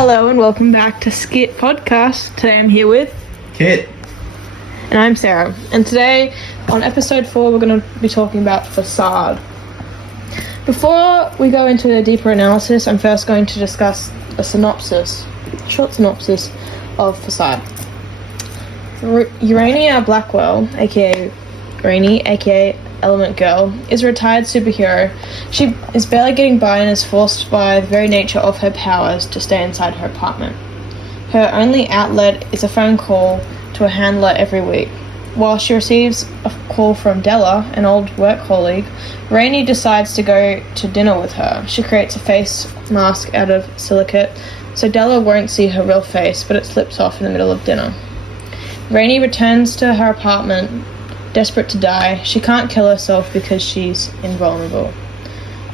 Hello and welcome back to Skit podcast. Today I'm here with Kit. And I'm Sarah. And today on episode 4 we're going to be talking about Façade. Before we go into a deeper analysis, I'm first going to discuss a short synopsis of Façade. Urania Blackwell, aka Rainy, aka Element Girl, is a retired superhero. She is barely getting by and is forced by the very nature of her powers to stay inside her apartment. Her only outlet is a phone call to a handler every week. While she receives a call from Della, an old work colleague, Rainy decides to go to dinner with her. She creates a face mask out of silicate, so Della won't see her real face, but it slips off in the middle of dinner. Rainy returns to her apartment, desperate to die. She can't kill herself because she's invulnerable.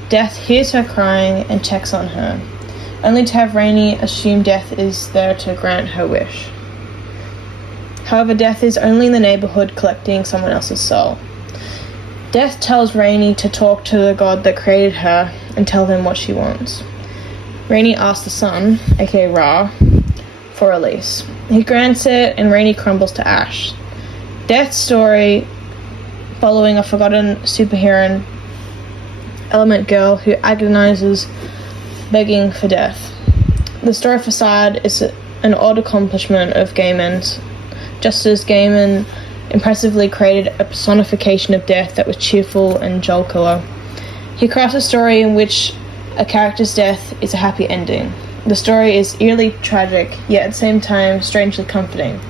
Death hears her crying and checks on her, only to have Rainy assume Death is there to grant her wish. However, Death is only in the neighborhood collecting someone else's soul. Death tells Rainy to talk to the god that created her and tell him what she wants. Rainy asks the sun, aka Ra, for release. He grants it and Rainy crumbles to ash. Death's story, following a forgotten superhero, Element Girl, who agonizes begging for death. The story of Façade is an odd accomplishment of Gaiman's, just as Gaiman impressively created a personification of death that was cheerful and jocular. He crafts a story in which a character's death is a happy ending. The story is eerily tragic, yet at the same time strangely comforting.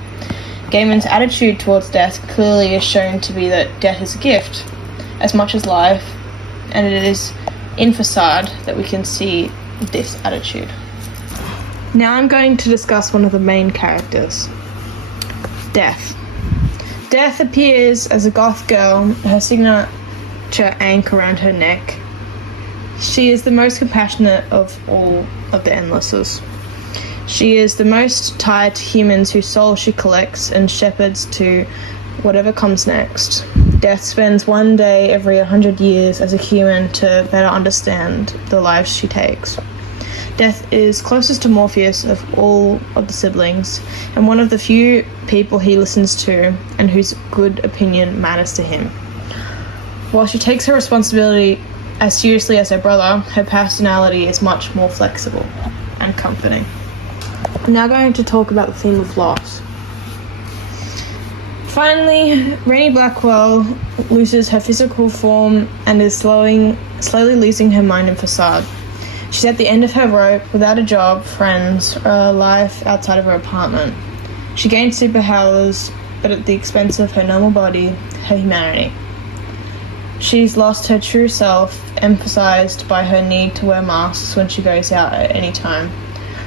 Gaiman's attitude towards death clearly is shown to be that death is a gift, as much as life, and it is in Façade that we can see this attitude. Now I'm going to discuss one of the main characters, Death. Death appears as a goth girl, her signature ankh around her neck. She is the most compassionate of all of the Endlesses. She is the most tied to humans whose souls she collects and shepherds to whatever comes next. Death spends one day every 100 years as a human to better understand the lives she takes. Death is closest to Morpheus of all of the siblings, and one of the few people he listens to and whose good opinion matters to him. While she takes her responsibility as seriously as her brother, her personality is much more flexible and comforting. I'm now going to talk about the theme of loss. Finally, Rainy Blackwell loses her physical form and is slowly losing her mind in Façade. She's at the end of her rope, without a job, friends, or a life outside of her apartment. She gains superpowers, but at the expense of her normal body, her humanity. She's lost her true self, emphasized by her need to wear masks when she goes out at any time.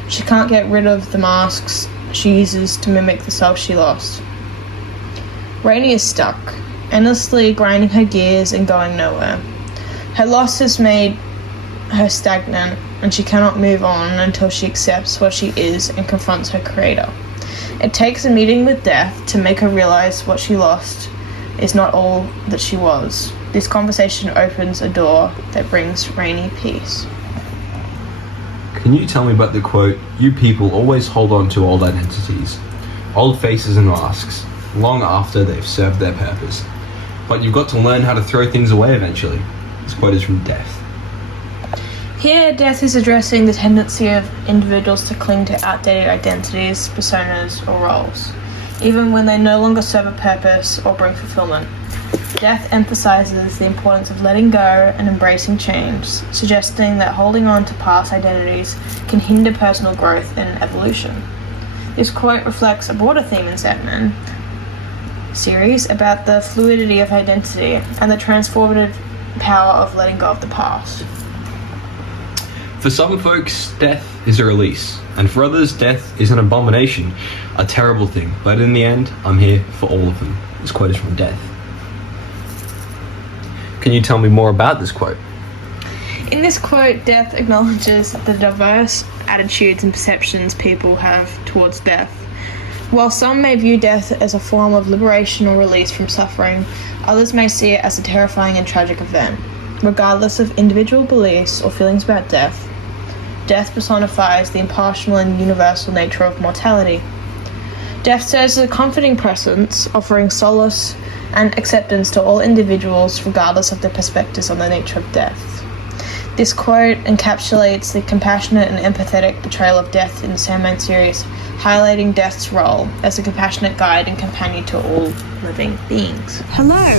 She can't get rid of the masks she uses to mimic the self she lost. Rainy is stuck, endlessly grinding her gears and going nowhere. Her loss has made her stagnant, and she cannot move on until she accepts what she is and confronts her creator. It takes a meeting with Death to make her realize what she lost is not all that she was. This conversation opens a door that brings Rainy peace. Can you tell me about the quote, "You people always hold on to old identities, old faces and masks, long after they've served their purpose. But you've got to learn how to throw things away eventually." This quote is from Death. Here, Death is addressing the tendency of individuals to cling to outdated identities, personas, or roles, even when they no longer serve a purpose or bring fulfillment. Death emphasizes the importance of letting go and embracing change, suggesting that holding on to past identities can hinder personal growth and evolution. This quote reflects a broader theme in Sandman series about the fluidity of identity and the transformative power of letting go of the past. For some folks, death is a release, and for others, death is an abomination, a terrible thing. But in the end, I'm here for all of them. This quote is from Death. Can you tell me more about this quote? In this quote, Death acknowledges the diverse attitudes and perceptions people have towards death. While some may view death as a form of liberation or release from suffering, others may see it as a terrifying and tragic event. Regardless of individual beliefs or feelings about death, death personifies the impartial and universal nature of mortality. Death serves as a comforting presence, offering solace and acceptance to all individuals regardless of their perspectives on the nature of death. This quote encapsulates the compassionate and empathetic portrayal of death in the Sandman series, highlighting death's role as a compassionate guide and companion to all living beings. Hello!